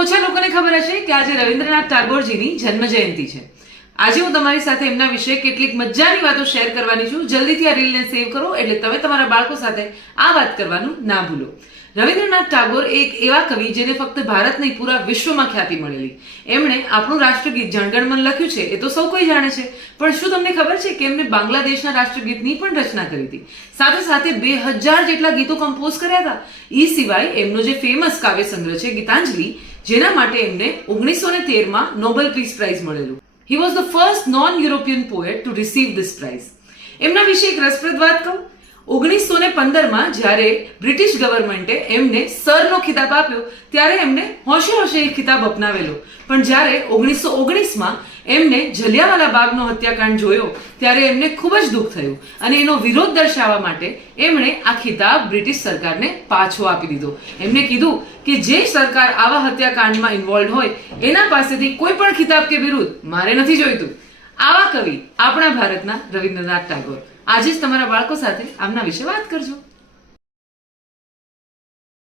ઓછા લોકોને ખબર હશે કે આજે રવિન્દ્રનાથ ટાગોરજીની જન્મ જયંતિ છે। આજે હું તમારી સાથે એમના વિશે કેટલીક મજાની વાતો શેર કરવાની છું। જલ્દીથી આ રીલને સેવ કરો એટલે તમે તમારા બાળકો સાથે આ વાત કરવાનું ના ભૂલો। રવિન્દ્રનાથ ટાગોર એક એવા કવિ જેને ફક્ત ભારત નહીં પૂરા વિશ્વમાં ખ્યાતિ મળેલી। એમણે આપણું રાષ્ટ્રગીત જણગણમન લખ્યું છે એ તો સૌ કોઈ જાણે છે, પણ શું તમને ખબર છે કે એમણે બાંગ્લાદેશના રાષ્ટ્રગીતની પણ રચના કરી હતી। સાથે સાથે 2000 જેટલા ગીતો કમ્પોઝ કર્યા હતા। એ સિવાય એમનો જે ફેમસ કાવ્ય સંગ્રહ છે ગીતાંજલિ, જેના માટે એમને 1913માં નોબેલ પીસ પ્રાઇઝ મળેલું। He was the first non-European poet to receive this prize. એમના વિશે એક રસપ્રદ વાત કહું। 1915માં જ્યારે બ્રિટિશ ગવર્મેન્ટે એમને સરનો ખિતાબ આપ્યો ત્યારે એમને હોશે હોશે એ ખિતાબ અપનાવેલો, પણ જ્યારે 1919માં એમને જલિયાવાલા બાગનો હત્યાકાંડ જોયો ત્યારે એમને ખૂબ જ દુઃખ થયું અને એનો વિરોધ દર્શાવવા માટે એમણે આ ખિતાબ બ્રિટિશ સરકારને પાછો આપી દીધો। એમણે કીધું કે જે સરકાર આવા હત્યાકાંડમાં ઇન્વોલ્વ હોય એના પાસેથી કોઈ પણ ખિતાબ કે વિરુદ્ધ મારે નથી જોઈતું। આવા કવિ આપણા ભારતના રવિન્દ્રનાથ ટાગોર। આજે જ તમારા બાળકો સાથે આમના વિશે વાત કરજો।